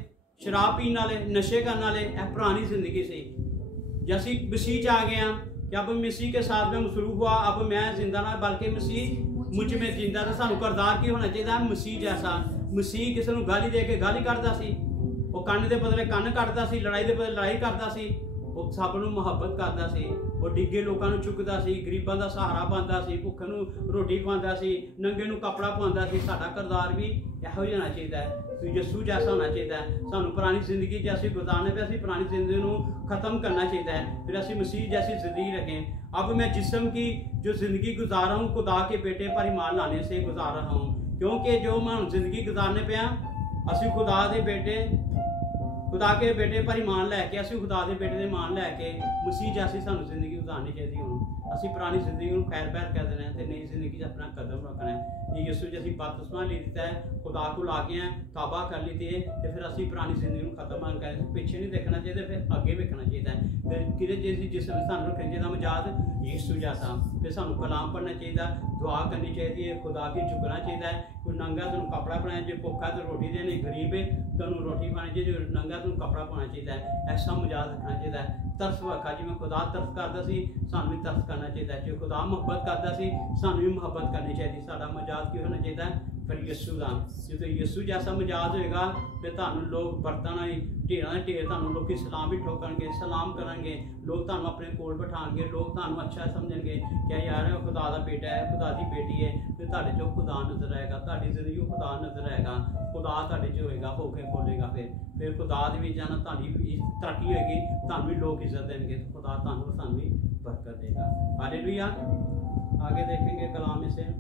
शराब पीने वाले, नशे करने वाले, यह पुरानी जिंदगी से। जैसे मसीह च आ गए हैं कि अब मसीह के साथ में मसरूफ हुआ, अब मैं जिंदा ना बल्कि मसीह मुझ में जिंदा। तो सानू करदार की होना चाहिए मसीह जैसा। मसीह किसी नूं गाली दे के गाली कढ़दा सी, वो कन्न दे बदले कन्न कढ़दा सी, लड़ाई दे बदले लड़ाई करदा सी, वो सब नूं मुहब्बत करदा सी, वो डिग्गे लोकां नूं चुकदा सी, गरीबां दा सहारा बनदा सी, भुक्खे नूं रोटी खवांदा सी, नंगे नूं कपड़ा पवांदा सी। साडा करदार भी इहो ही होना चाहिए है, यीशु जैसा होना चाहिए है। सानू पुरानी जिंदगी जैसी गुजारने पे असीं पुरानी जिंदगी नूं खत्म करना चाहिए है, फिर असीं मसीह जैसी जिंदगी रखें। अब मैं जिस्म की जो जिंदगी गुजार रहा हूँ खुदा के बेटे पर ईमान लाने से गुजार रहा हूँ, क्योंकि जो मैं जिंदगी गुजारने पे असीं खुदा के बेटे पर ईमान लैके असीं खुदा के बेटे दे ईमान लैके मसीह जैसी सानू जिंदगी गुजारनी चाहिए। हुण असीं पुरानी जिंदगी नूं खैर बैर कर देना है तो नई जिंदगी अपना कदम रखना है। यीशु जी असीं बपतिस्मा ले दिता है, खुदा को ला गए हैं, तौबा कर ली है, तो फिर असीं पुरानी जिंदगी नूं खत्म कर पीछे नहीं देखना चाहिए, फिर अगे वेखना चाहिए है। फिर किहदे जैसी जिस सानू रखना चाहिए मजाद यीशु जैसा। फिर सानू कलाम पढ़ना चाहिए, दुआ करनी चाहिए, खुदा की झुकना चाहिए है। कोई नंगा तुम कपड़ा पाना, जो भुखा तो रोटी देनी, गरीब है तुम रोटी पानी चाहिए, जो नंगा तुम कपड़ा पाना चाहिए है। ऐसा मजाज रखना चाहिए है। तरस वखा जिवें खुदा तरस करता सी सानू भी तरस करना चाहिए। जो खुदा मुहब्बत करता सी सानू भी मुहब्बत करनी चाहिए। साडा मजाज की होना चाहिए फिर यीशु का। जो यीशु जैसा मजाज होएगा फिर तुहानू लोग बर्तन ढेर ढेर तुहानू लोग सलाम भी ठोकणगे, सलाम करेंगे, लोग तुहानू अपने कोल बिठाएंगे, लोग तुहानू अच्छा समझेंगे क्या यार खुदा का बेटा है, खुदा की बेटी है। फिर तुहाडे चो खुदा नजर आएगा, तुहाडी जिंदगी खुदा नजर आएगा, खुदा तुहाडे च होएगा, होके बोलेगा। फिर खुदा दे विच जाना तुहाडी तरक्की होएगी, तुहानू भी लोग इज्जत देंगे, तो खुदा तुहानू सानू भी बरकत देगा। हालेलुया। आगे देखेंगे कलाम में से।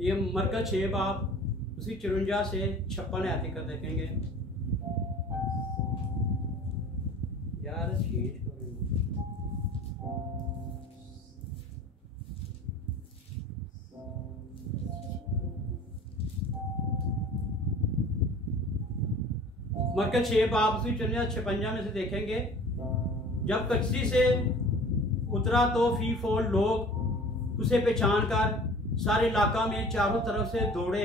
ये मरकज 6 बाब उसी 54 से 56 आयत तक देखेंगे। यार मरकज 6 बाब उसी 54 में से देखेंगे। जब कच्ची से उतरा तो फी फोल लोग उसे पहचान कर सारे इलाका में चारों तरफ से दौड़े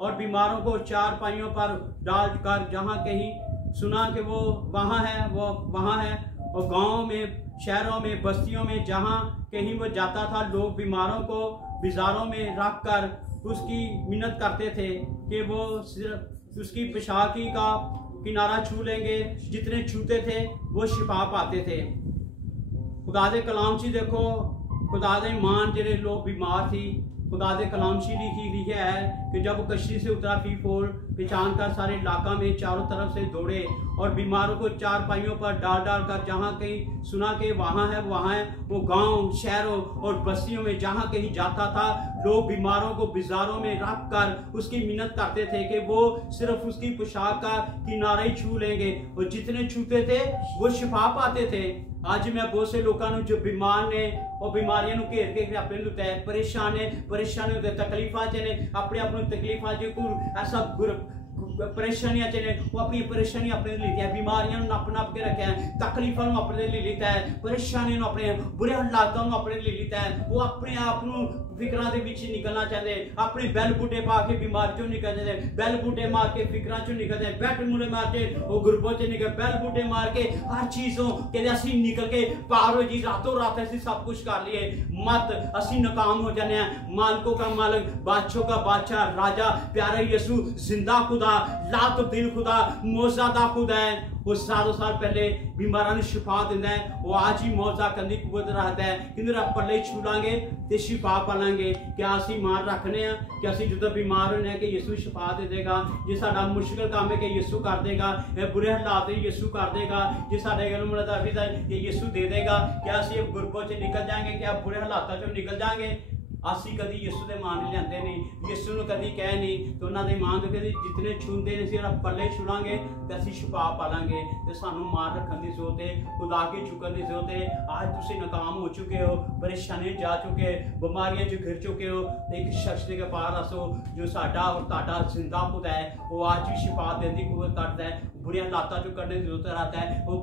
और बीमारों को चार पाइयों पर डालकर जहाँ कहीं सुना कि वो वहाँ है, वो वहाँ है। और गांवों में, शहरों में, बस्तियों में जहाँ कहीं वो जाता था, लोग बीमारों को बाजारों में रख कर उसकी मिन्नत करते थे कि वो सिर्फ उसकी पोशाकी का किनारा छू लेंगे। जितने छूते थे वो शिफा पाते थे। खुदा दे कलाम सी देखो, खुदा दे मान जेड़े लोग बीमार थी, खुदा दे कलाम सी लिखा है कि जब कश्ती से उतरा फी फोल पहचान कर सारे इलाका में चारों तरफ से दौड़े और बीमारों को चार पाइयों पर डाल डाल कर जहाँ कहीं सुना कि वहाँ है, वहाँ है। वो गांव, शहरों और बस्तियों में जहाँ कहीं जाता था, लोग बीमारों को बाजारों में रख कर उसकी मिन्नत करते थे कि वो सिर्फ उसकी पोशाक का किनारा ही छू लेंगे, और जितने छूते थे वो शिफा पाते थे। आज मैं बहुत से लोगों जो बीमार ने और बीमारियों घेर के अपने लुटे परेशान होते, तकलीफा च ने, अपने आप तकलीफा च ऐसा परेशानियां च ने, वो अपनी परेशानियां अपने लिए है, बीमारियां नप नप के रखे हैं, तकलीफा अपने लिए लेता है, परेशानियों अपने बुरे हालातों अपने लिए लेता है। वो अपने आप फिक्रां दे विच निकलना चाहते, अपने बैल बूटे पा के बीमार चो निकल जाते, बैल बूटे मार के फिक्रां चो निकल जाते, बैठ मुड़े मार के वो गुरबों च निकल, बैल बूटे मार के हर चीजों के असी निकल के पार हो जी, रातों रात ऐसी सब कुछ कर लिए, मत असी नाकाम हो जाने हैं। मालिकों का मालिक, बादशाहों का बादशाह, राजा प्यारे यीशु जिंदा खुदा, ला तब्दील खुदा, मौजूदा खुदा है। वो सालों साल पहले बीमारां नूं शिफा दिंदा है, वो आज ही मौजा करने की कुवत रखता है कि मेरा पल्ले छू लांगे तो शिफा पा लांगे। क्या असीं मान रखने हैं कि असीं जो बीमार होने कि यीशु शिफा दे देगा, जे साडा मुश्किल काम है कि यीशु कर देगा, बुरे हालात यीशु कर देगा, जे साडे गल मुताबिक ये यीशु दे देगा। क्या असीं गुरबों च निकल जाएंगे, क्या बुरे हालातों चों निकल जाएंगे? असी कभी यीशु के मान नहीं लेंदे नहीं, यीशु ने कभी कह नहीं तो उन्होंने मान तो कहते जितने छूंदे ने सिर्फ पल्ले छुड़ांगे तो असी शिफा पालांगे। तो सानू मार रखने की जरूरत है, खुदा की चुकन की जरूरत है। आज तुम नाकाम हो चुके हो, परेशानी जा चुके, बीमारियां च घिर चुके हो, तो एक शख्स के पार आसो जो साडा और ताडा जिंदा खुदा है, वो आज भी शिफा देने की कुवत करता है। बुरे हालातों चो कढ़ने की जरूरत रहता है, वो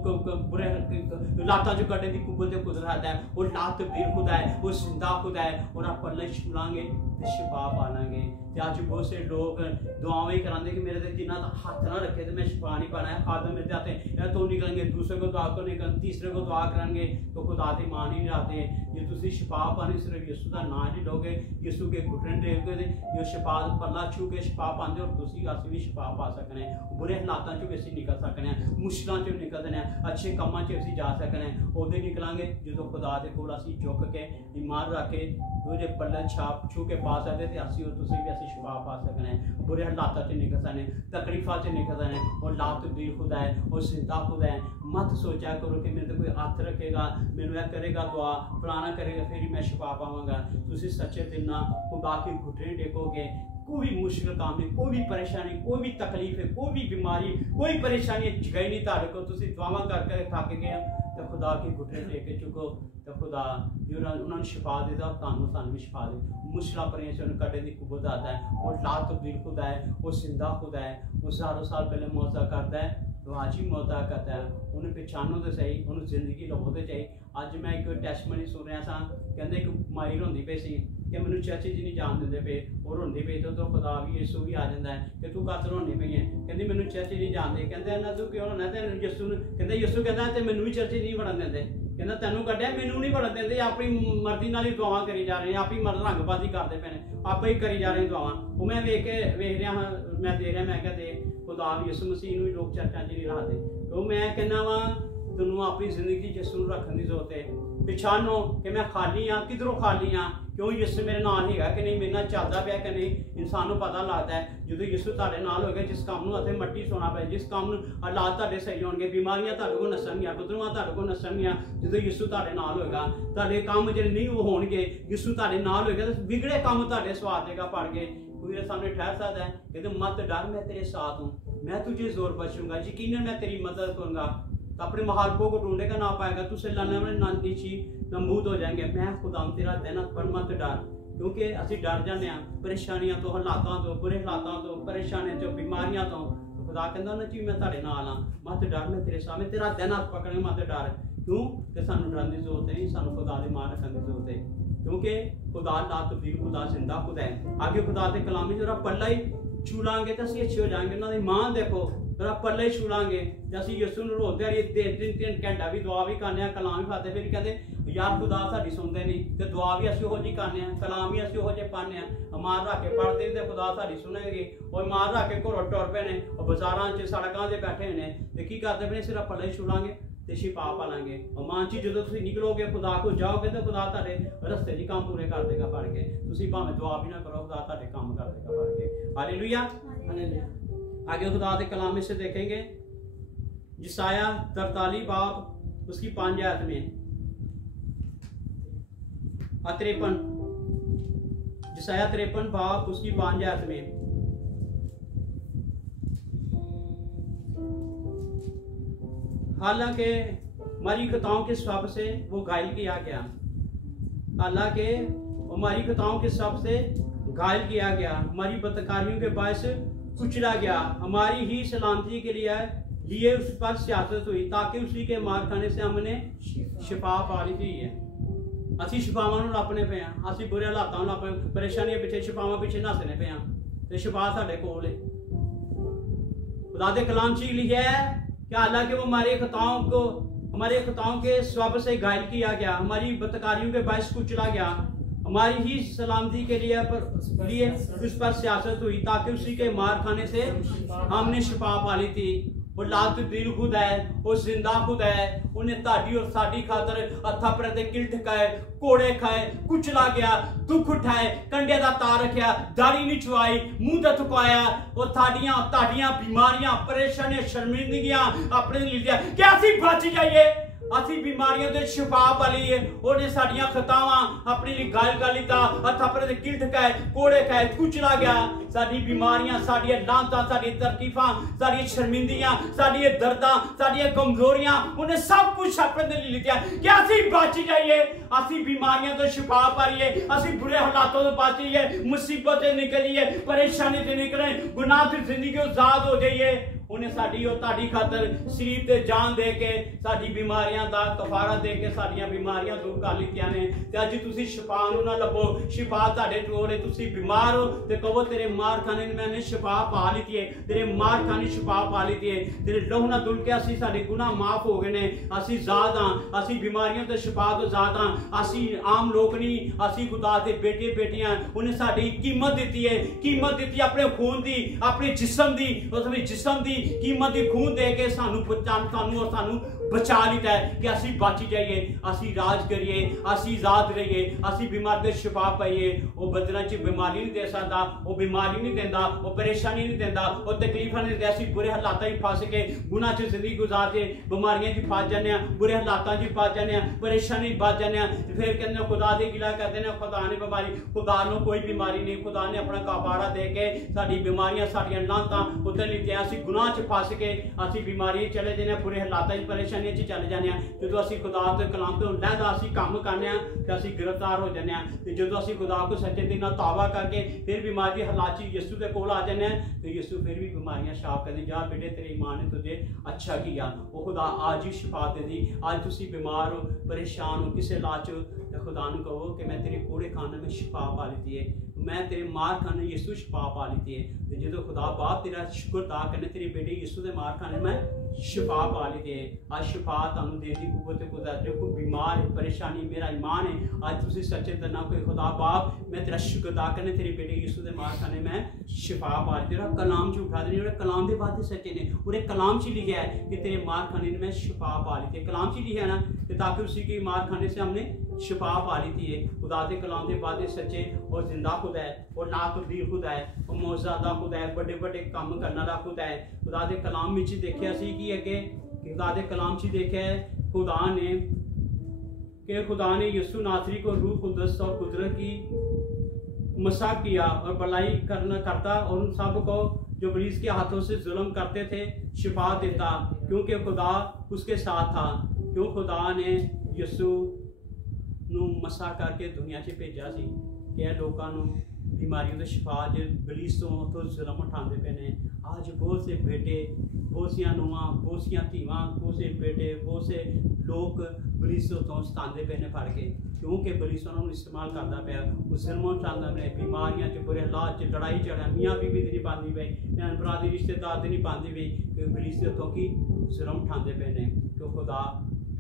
बुरे हालातों चो कढ़ने की कुवत रहता है। वो लात तब्दील खुदा है, वो जिंदा खुदा है, और आप पल्ले छुलांगे तो शिफा पालांगे। आज बहुत से लोग दुआएं कराते कि मेरे जिन्ना हाथ ना रखे तो मैं शिफा नहीं पाना है, खादम में जाते हैं तो निकलेंगे, दूसरे को दुआ को निकल, तीसरे को दुआ करेंगे तो खुदा की मान ही नहीं आते। जे तुम शिफा पानी सिर्फ यीशु का नाम नहीं लोगे, यीशु के घुटने टेकोगे, जो शिफा पल्ला छू के शिफा पाते और तुम अस भी शिफा पा सकने, बुरे हालातों चो भी असीं निकल सकने, मुश्किलों चो निकलते हैं, अच्छे कामों च असीं जा सकने। उदे निकलांगे जो खुदा के कोल असीं झुक के ईमान रख के जो पल्ले छाप छू के पा सकते थे, असीं तुसीं भी असीं शिफा पा सकने, बुरे हालातों च निकल सकने, तकलीफों च निकल सकने। और ला तब्दील खुदा है, और जिंदा खुदा है। मत सोचा करो कि मेरे तो कोई हाथ रखेगा, मैनू यह करेगा दुआ फलाना करेगा फिर ही मैं शिफा पावांगा। तुसीं सच्चे दिल नाल खुदा के घुटने टेकोगे, कोई भी मुश्किल काम नहीं, कोई भी परेशानी, कोई भी तकलीफ है, कोई भी बीमारी, कोई परेशानी गई नहीं ताड़े को, तुसीं दुआवां करके थक गए तो खुदा के घुटने टेके चुको तो खुदा जो उन्होंने शिफा देता तानू सानू भी शिफा दे। मुश्किल परेशानी कटे की कुवत आता है, और ला तब्दील खुदा है, वो जिंदा खुदा है, वो सालों साल पहले मौजा करता है तो आज ही मौजा करता है। उन्हें पहचानो तो सही, उन्हें जिंदगी लवो तो चाहिए। अज मैं एक टेस्टमनी सुन रहा सा, कहते एक माई रोंदी पे सी कि मैंने चाची जी नहीं जान देंगे पे, और रोंदी पे तो खुदा भी यीशु भी आ जाता है कि तू कद रोनी पई है, कहती मैंने चाची नहीं जानते, कहते ना तू क्यों रोना, तेन यीशु कहते यीशु कहता तो मैनू भी चाची नहीं बनन देंगे, कहना तेनों कढ़िया मैनू नहीं बनन देंगे, अपनी मर्जी नाल ही दुआवां करी जा रहे हैं, आप ही मर्द रंगबाजी करते पे ने, आप ही करी जा रहे हैं दुआवां। वो मैं वेख रहा हाँ, मैं दे रहा, मैं क्या दे खुदा यीशु मसीह भी लोग चर्चा च नहीं रखते। तो मैं कहना वा तेनों अपनी जिंदगी यीशु रखने की जरूरत है। पछानो कि मैं खाली हाँ, किधरों खाली हाँ, क्यों यीशु मेरे नाल है कि नहीं, मेरे नाल चलता पाया कि नहीं। इंसान को पता लगता है जो यीशु तुहाडे नाल होगा, जिस काम नूं असीं मट्टी सोना पे, जिस काम नूं हालात तुहाडे सही होणगे, बीमारियां तुहाडे कोल नसणगियां, बदलूआं तुहाडे कोल नसणगियां, जो यीशु तुहाडे नाल होगा। तुहाडे काम जिहड़े नहीं होणगे, यीशु तुहाडे नाल होगा तो बिगड़े काम तुहाडे सवार देगा पड़ गए। कोई सामने ठहर सकता है कहते मत डर, मैं तेरे साथ हूँ, मैं तुझे जोर बचूंगा, यकीनन मैं तेरी मदद करूंगा। तो अपने महालकों को ढूंढेगा ना पाएगा, तुझसे लड़ने वाले नीची नमूद हो जाएंगे। मैं खुदा तेरा देना, पर मत डर, क्योंकि असीं डर जाने परेशानियों तो, हालातों तो, बुरे हालातों तो, परेशानियों तो, बीमारियां तो खुदा कहता ना जी मैं तेरे नाल हाँ, मत डर, मैं तेरे सामने तेरा दिन हाथ पकड़े, मत डर। क्यों कि सानू डरन की जरूरत नहीं, सानू खुदा दे मान रखने की जरूरत है, क्योंकि खुदा ला तब्दील खुदा जिंदा खुदा है। आगे खुदा के कलाम में जरा पल्ला ही छू लांगे तो असीं अच्छे हो जाएंगे। उन्होंने मान देखो जरा पल्ले छू लांगे तो असीं यीशु नूं रोज़ दिहाड़ी 3-3 घंटा भी दुआ भी करने, कलाम भी खाते, फिर कहते यार खुदा साडी सुनते नहीं, तो दुआ भी असीं उहो जी करने, कलाम भी असीं उहो जे पढ़ने, मार रख के पढ़ते तो खुदा साडी सुनेगी। और मार रख के घरों टुर पे ने, और बाजारां च सड़कां ते बैठे ने, तो की करते पे सिर्फ पल्ले छू लांगे तो शिफा पा लांगे। और मान जी जो तुम निकलोगे खुदा को जाओगे तो खुदा तुहाडे रस्ते च काम पूरे कर देगा पढ़ के, तुसीं भावें दुआ भी ना करो, खुदा तुहाडे काम कर देगा पढ़ के। Hallelujah hallelujah. आगे खुदा के कलाम में से देखेंगे यशायाह 43 बाब उसकी 5 आयत में 53, यशायाह 53 बाब उसकी 5 आयत में, हालांकि हमारी खताओं के सब से वो घायल किया गया, हालांकि हमारी खताओं के सब से घायल किया गया, हमारी बदकारियों के बायस कुचला गया, हमारी ही सलामती के लिए उस पर सियासत हुई, ताकि उसी के मार खाने से हमने शिफा पा ली थी। असी शिफावां नूं लपने पे हैं, असी बुरे हालातां नूं लपने, परेशानियां पिछे शिफावां पिछे नसने पे हैं, ते शिफा साडे कोल है। खुदा दे कलाम च लिखा है कि हालांकि वो हमारे खताओं के स्वभाव से घायल किया गया, हमारी बदकारियों के बायस कुचला गया, हमारी ही सलामती के लिए उस पर सियासत हुई, ताकि उसी के मार खाने से हमने शिफा पा ली थी। वो लात दिल खुद है, वो जिंदा खुद है। उन्हें ताड़ी और साड़ी खातर हथा पर किल ठकाए, कोड़े खाए, कुचला गया, दुख उठाए, कंडे का तार रखा, दाढ़ी नहीं छुआई, मुंह दा थुकाया, वो ताड़ियां बीमारियां परेशानियां शर्मिंदगियां अपने लिया कि असी बच जाइए, असी बीमारियों के शिफा पालीए। उन्हें साड़ियां खतावां अपनी गल गल हथा पर किल ठकाए, कोड़े खाए, कुचला गया, साड़ी बीमारियां, साड़ी लांतां, साड़ी तरकीफां, साड़ी शर्मिंदियां, साड़ी दर्दां, साड़ी कमजोरियां, उन्हें सब कुछ अपने लिए लिया कि असी बच जाइए, असी बीमारियों तो शिफा पाइए, असी बुरे हालातों तो बचिए, मुसीबत से निकलिए, परेशानी से निकले, गुनाह से जिंदगी आजाद हो जाइए। उन्हें साड़ी और ताड़ी खातर शरीर ते जान दे के साड़ी बीमारियां दा कफारा दे के साड़ियां बीमारियां दूर कर लितियां ने। ते अज तुसी शिफा नूं ना लभो, शिफा तुहाडे कोल है। तुसी बीमार हो ते कहो तेरे मार खाने ने मैंने शिफा पा लीती है, तेरे मार खाने शिफा पा लीती है, तेरे लहू नाल धुल के असी साडे गुनाह माफ हो गए ने, असी आजाद हां, असी बीमारियों ते शिफा तो आजाद हां, असी आम लोग नहीं, असी खुदा दे बेटे बेटियां। उन्हें साडी कीमत दी है, कीमत दी अपने खून दी, अपने जिस्म दी, उस जिस्म दी कीमत दी खून दे के सानू और सानू बचा लिता है कि असी बच जाइए, असी राज करिए, असी आजाद रहिए, असी बीमार दे शिफा पाइए। वो बदना च बीमारी नहीं दे सकता, वो बीमारी नहीं देता, वो परेशानी नहीं देता, वो तकलीफा नहीं देता। असी बुरे हालात ही फस के गुनाह च जिंदगी गुजार के बीमारियां च फस जाने, बुरे हालात च फस जाने, परेशानी फस जाने, फिर कहने खुदा दे गिला करते हैं, खुदा ने बीमारी, खुदा नो कोई बीमारी नहीं, खुदा ने अपना कफारा दे के साडी बीमारियां साडियां लांतां उधर लीतियां। असी गुनाह च फस के असी बीमारी चले जाने, बुरे हालात च परेशानी चले जाने। जो असी खुदा के कलाम तो लैदा असी काम करने तो असी गिरफ्तार हो जाने। जो असी खुदा को सच्चे दिल नाल तौबा करके फिर बीमारी हालात यीशु के कोल आ जाने तो यीशु फिर भी बीमारियां साफ कर दे। जा बेटे तेरी मां ने तुझे अच्छा किया, वो खुदा आज ही शिफा दे दी। आज तुसी बीमार हो, परेशान हो, किसी लाच हो, खुदा ने कहो कि मैं तेरे कोड़े खाने में शिफा पा लीती है, मैं तेरे मार खाने यीशु शिफा पा लीती है। तो जो खुदा बाप तेरा शुक्र अदा करने तेरे बेटे यीशु के मार खाने में शिफा पा ली है। आज शिफा तुहानू दे दी कुव्वत कुदरत। जो कोई बीमार है, परेशानी, मेरा ईमान है, आज तुसी सच्चे दिल नाल कोई खुदा बाप मैं तेरा शुक्र अदा करने तेरे बेटे यीशु के मार खाने में शिफा पा ली। तेरा कलाम च उठा देने, कलाम के बाद सच्चे ने, और कलाम च लिखा है कि तेरे मार खाने में शिफा पा ली थी। कलाम च लिखा है ना, ताकि उसी की मार खाने से हमने शिफा पा ली थी। खुदा के कलाम के बाद सच्चे और जिंदा खुदा है, और ना तब्दील खुदा है, और मौजूदा खुदा है, बड़े बड़े काम करने वाला खुदा है। खुदा के कलाम में देखिया सी कि अगे खुदा के कलाम च देखा है खुदा ने यीशु नासरी को रूह कुदस और कुदरत की मसा किया और भलाई करता और उन सब को जो इब्लीस के हाथों से जुल्म करते थे शिफा देता, क्योंकि खुदा उसके साथ था। क्यों खुदा ने यीशु नू मसा करके दुनिया च भेजा सी कि लोगों नू बीमारियों के शिफा जो इब्लीस तो जुल्म उठाते पे ने। आज बहुत से बेटे, बहुत सी नुआं, बहुत सी धीवां, बहुत से बेटे, बहुत से लोग इब्लीस तो सताते पे ने फड़ के, क्योंकि इब्लीस उन्होंने इस्तेमाल करता पाया, उस जुल्म उठाता पे, बीमारियां च, बुरे हालात च, लड़ाई झगड़ा, मियाँ बीवी दी नहीं पाती पई, भैन भरा दी रिश्तेदार दी नहीं पाती पई, कि इब्लीस के हथों की जुल्म उठाते पे ने। क्यों खुदा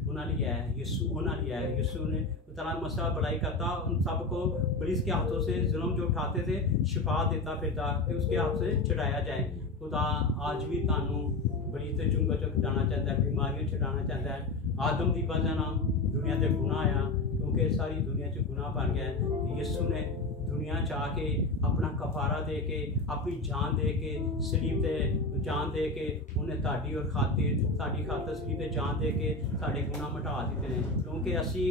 उन्होंने लिया है, यीशु उन्होंने लिया है। यीशु ने तरह मसा बढ़ाई करता, उन सबको इब्लीस के हाथों से जुल्म जो उठाते थे शिफा देता फिरता कि उसके हाथ से छुड़ाया जाए। खुदा आज भी तानू इब्लीस के चुंगल चो छुड़ाना चाहता है, बीमारियों छुड़ाना चाहता है। आदम की वजह नाल दुनिया के गुनाह आया, क्योंकि सारी दुनिया च गुनाह बन गया है। यीशु ने दुनिया च आके अपना कफारा दे के, अपनी जान दे के, सलीब ते जान दे के, उन्हें ताड़ी और खातिर साड़ी खातर सलीब ते जान दे के साढ़े गुनाह मिटा दिते हैं। क्योंकि असी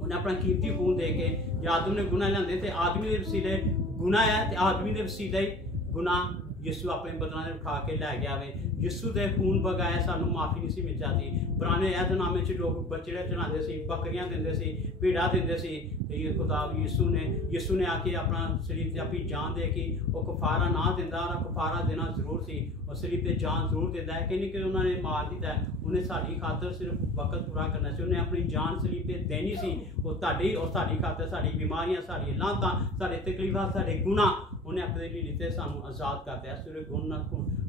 उन्हें अपना कीमती खून दे के, जो आदम ने गुनाह लिया तो आदमी के वसीले गुनाह है, तो आदमी के वसीले गुनाह यीशु अपने बदला ने उठा के लै गया वे। यीशु के खून बगाया सानू माफ़ी नहीं सी मिल जाती। पुराने ऐहदनामे च लोग बछड़े चढ़ाते सी, बकरियां देंदे सी, भेड़ा देंदे सी। ये खुदा यीशु ने आके अपना शरीर से अपनी जान दे की, वो कफारा ना दिंदा, कफारा देना जरूर सी, और शरीर से जान जरूर देता है कि नहीं कि उन्होंने मार दिता है। उन्हें साड़ी खातर सिर्फ वक्त पूरा करना सी, उन्हें अपनी जान शरीर से देनी सी। वो ताड़ी और साड़ी खातर साड़ी बीमारियां, साड़ी लांतां, साढ़े तकलीफां, साढ़े गुनाह उन्हें अपने लिए लीते सानू आज़ाद करते हैं। सूर्य गुण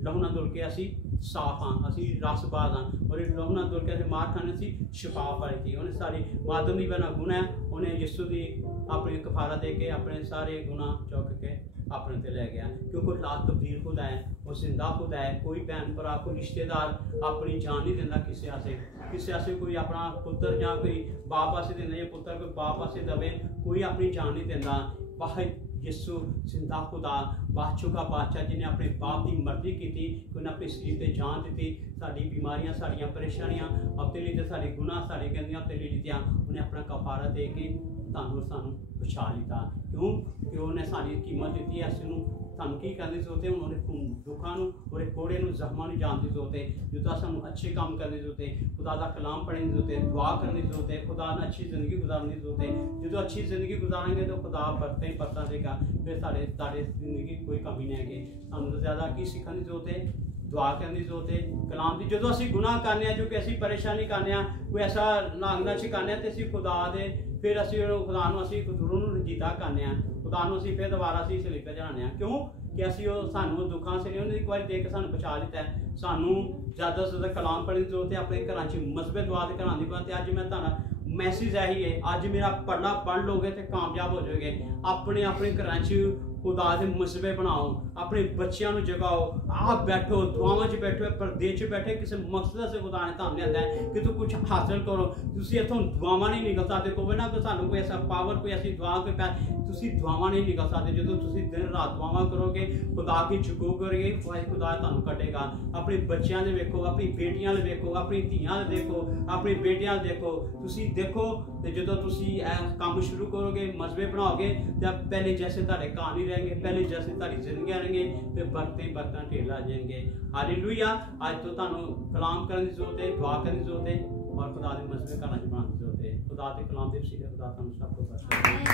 लहू ना धुल के असी साफ हाँ, असी रसबाज हाँ, और लहू ना धुल के असी मार खाने से शिफा पाई थी। उन्हें सारी मादम की बना गुण है, उन्हें यीशु की अपनी कफारा दे के अपने सारे गुनाह चुक के अपने ते लै गया, क्योंकि लात तब्दील खुदा है, वो जिंदा खुदा है। कोई भैन भरा कोई रिश्तेदार अपनी जान नहीं देता किसी आसे कोई अपना पुत्र या कोई बाप आसे देना या पुत्र कोई बाप आसे दवे, कोई अपनी जान नहीं देता। वाहिद यीशु जिंदा खुदा बादशाह का बादशाह जिन्हें अपने बाप की मर्जी की थी, उन्हें अपने शरीर पर जान दी, साड़ी बीमारियां साड़ियाँ परेशानियां अपने लिए साढ़े गुनाह साढ़े गंदियां अपने लिए लितियां, उन्हें अपना कफारा दे के तानू सानू बचा लिता। क्यों कि उन्हें सारी कीमत दी है। असू सानू की करने की जरूरत है, उन्होंने दुखा और कोड़े जख्मा जान की जरूरत है। जो सानू अच्छे काम करने की जरूरत है, खुदा का कलाम पढ़ने की जरूरत है, दुआ करने की जरूरत है, खुदा ने अच्छी जिंदगी गुजारने की जरूरत है। जो अच्छी जिंदगी गुजारेंगे तो खुदा बरते ही बरता देगा, फिर साढ़े जिंदगी कोई कमी नहीं है। सानू तो ज़्यादा की सीखने की जरूरत है, दुआ करने की जरूरत है, कलाम की। जो असं गुनाह करने जो कि असी परेशानी करने कोई ऐसा नांगना छिकाने तो असी खुदा दे फिर असी खुदा रूह रजीदा करने, खुदा असी फिर दोबारा असी सलीका चढ़ाने। क्यों कि असी सानू दुखा से नहीं, उन्हें एक बार देख के सानू बचा लिता है। सानू ज़्यादा से ज़्यादा कलाम पढ़ने की जरूरत है, अपने घर च मजहबे दुआ के घर की बात। अज मैं तुहाडा मैसेज यही है, अज मेरा पढ़ लोगे तो कामयाब हो जाओगे। अपने अपने घर च खुदा दे मसबे बनाओ, अपने बच्चों को जगाओ, आप बैठो दुआवां च बैठो, परदेश च बैठे किसी मकसद से खुदा ने तुहानू लिआंदा है कि तू कुछ हासिल करो। तुसी इत्थों दुआवां नहीं निकल सकते, कोई ना कोई सानू कोई ऐसा पावर कोई ऐसी दुआ कोई तुसी दुआवां नहीं निकल सकते। जो तुसी दिन रात दुआवां करोगे, खुदा की जुगो करोगे, खुदा तुहानू कटेगा। अपने बच्चों दे वेखो, अपनी बेटियां दे वेखो, अपनी धियां दे देखो, अपनी बेटियां देखो, तुसी देखो। तो जो तुसी काम शुरू करोगे, मजबे बनाओगे, तो पहले जैसे तुहाडे घर नहीं रहेंगे, पहले जैसे तुम्हारी जिंदगी रहेंगे, फिर बढ़ते बढ़ता ढेर आ जाएंगे। हालेलुया। आज तो तुहानू कलाम करने की जरूरत है, दुआ करने की जरूरत है, और खुदा के मसले घर बनाने की जरूरत है। खुदा के कलाम के वसीले खुदा तुहानू सब कुछ